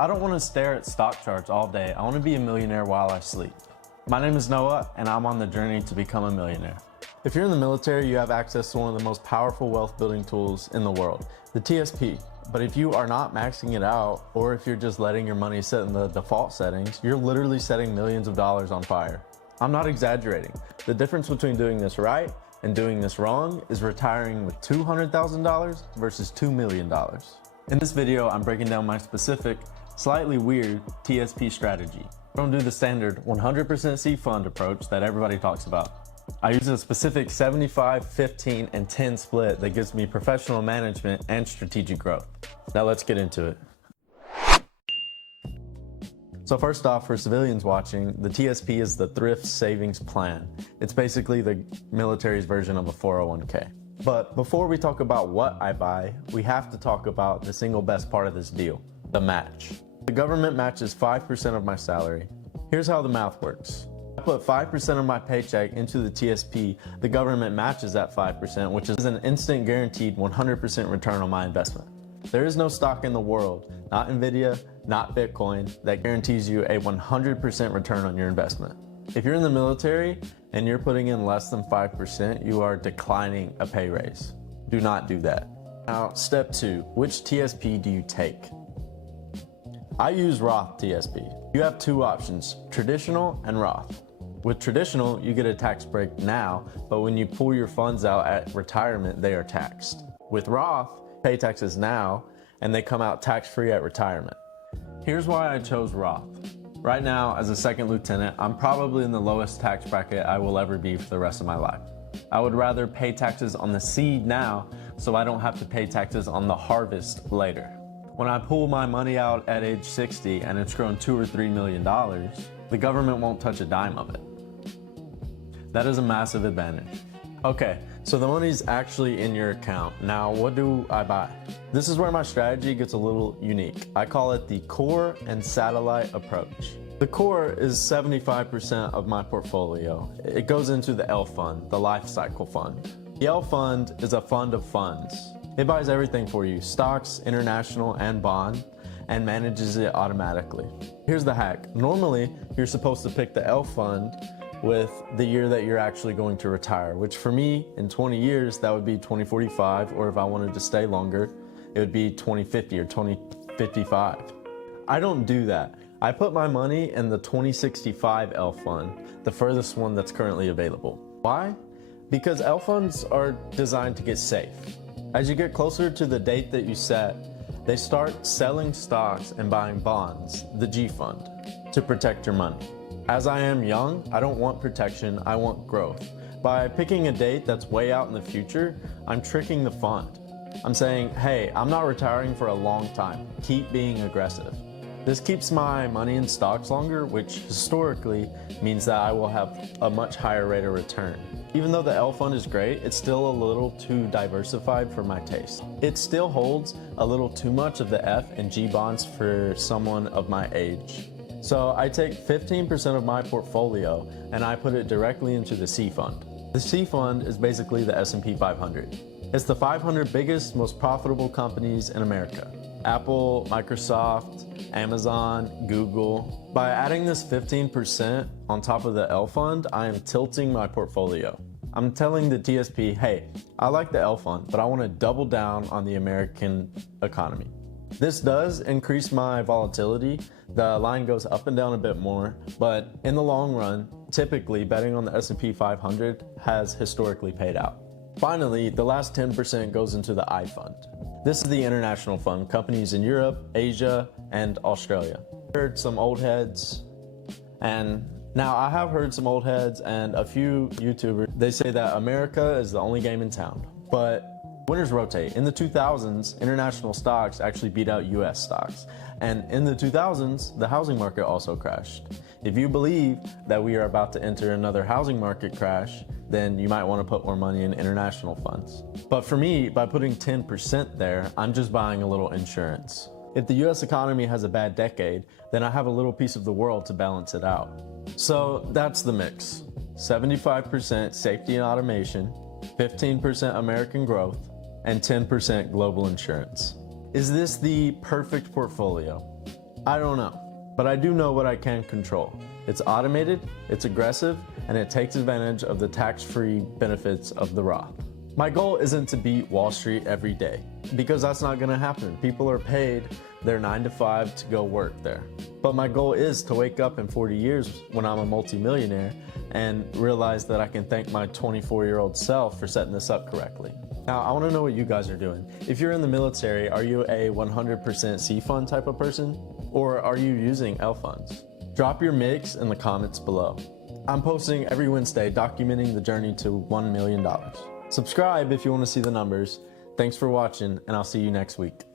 I don't want to stare at stock charts all day. I want to be a millionaire while I sleep. My name is Noah, and I'm on the journey to become a millionaire. If you're in the military, you have access to one of the most powerful wealth building tools in the world, the TSP. But if you are not maxing it out, or if you're just letting your money sit in the default settings, you're literally setting millions of dollars on fire. I'm not exaggerating. The difference between doing this right and doing this wrong is retiring with $200,000 versus $2 million. In this video, I'm breaking down my specific, slightly weird TSP strategy. I don't do the standard 100% seed fund approach that everybody talks about. I use a specific 75, 15, and 10 split that gives me professional management and strategic growth. Now let's get into it. So first off, for civilians watching, the TSP is the Thrift Savings Plan. It's basically the military's version of a 401k. But before we talk about what I buy, we have to talk about the single best part of this deal, the match. The government matches 5% of my salary. Here's how the math works. I put 5% of my paycheck into the TSP, the government matches that 5%, which is an instant guaranteed 100% return on my investment. There is no stock in the world, not Nvidia, not Bitcoin, that guarantees you a 100% return on your investment. If you're in the military and you're putting in less than 5%, you are declining a pay raise. Do not do that. Now, step 2, which TSP do you take? I use Roth TSP. You have two options, traditional and Roth. With traditional, you get a tax break now, but when you pull your funds out at retirement, they are taxed. With Roth, pay taxes now, and they come out tax-free at retirement. Here's why I chose Roth. Right now, as a second lieutenant, I'm probably in the lowest tax bracket I will ever be for the rest of my life. I would rather pay taxes on the seed now, so I don't have to pay taxes on the harvest later. When I pull my money out at age 60 and it's grown $2 or $3 million, the government won't touch a dime of it. That is a massive advantage. Okay, so the money's actually in your account. Now, what do I buy? This is where my strategy gets a little unique. I call it the core and satellite approach. The core is 75% of my portfolio. It goes into the L fund, the life cycle fund. The L fund is a fund of funds. It buys everything for you, stocks, international, and bond, and manages it automatically. Here's the hack. Normally, you're supposed to pick the L fund with the year that you're actually going to retire, which for me, in 20 years, that would be 2045, or if I wanted to stay longer, it would be 2050 or 2055. I don't do that. I put my money in the 2065 L fund, the furthest one that's currently available. Why? Because L funds are designed to get safe. As you get closer to the date that you set, they start selling stocks and buying bonds, the G fund, to protect your money. As I am young, I don't want protection, I want growth. By picking a date that's way out in the future, I'm tricking the fund. I'm saying, hey, I'm not retiring for a long time. Keep being aggressive. This keeps my money in stocks longer, which historically means that I will have a much higher rate of return. Even though the L fund is great, it's still a little too diversified for my taste. It still holds a little too much of the F and G bonds for someone of my age. So I take 15% of my portfolio and I put it directly into the C fund. The C fund is basically the S&P 500. It's the 500 biggest, most profitable companies in America. Apple, Microsoft, Amazon, Google. By adding this 15% on top of the L fund, I am tilting my portfolio. I'm telling the TSP, hey, I like the L fund, but I want to double down on the American economy. This does increase my volatility. The line goes up and down a bit more, but in the long run, typically betting on the S&P 500 has historically paid out. Finally, the last 10% goes into the I fund. This is the international fund, companies in Europe, Asia, and Australia. I heard some old heads, and now I have heard some old heads and a few YouTubers, they say that America is the only game in town, but winners rotate. In the 2000s, international stocks actually beat out US stocks. And in the 2000s, the housing market also crashed. If you believe that we are about to enter another housing market crash, then you might want to put more money in international funds. But for me, by putting 10% there, I'm just buying a little insurance. If the US economy has a bad decade, then I have a little piece of the world to balance it out. So that's the mix. 75% safety and automation, 15% American growth, and 10% global insurance. Is this the perfect portfolio? I don't know, but I do know what I can control. It's automated, it's aggressive, and it takes advantage of the tax-free benefits of the Roth. My goal isn't to beat Wall Street every day, because that's not gonna happen. People are paid their 9 to 5 to go work there. But my goal is to wake up in 40 years when I'm a multimillionaire and realize that I can thank my 24-year-old self for setting this up correctly. Now, I wanna know what you guys are doing. If you're in the military, are you a 100% C fund type of person? Or are you using L funds? Drop your mix in the comments below. I'm posting every Wednesday documenting the journey to $1 million. Subscribe if you want to see the numbers. Thanks for watching, and I'll see you next week.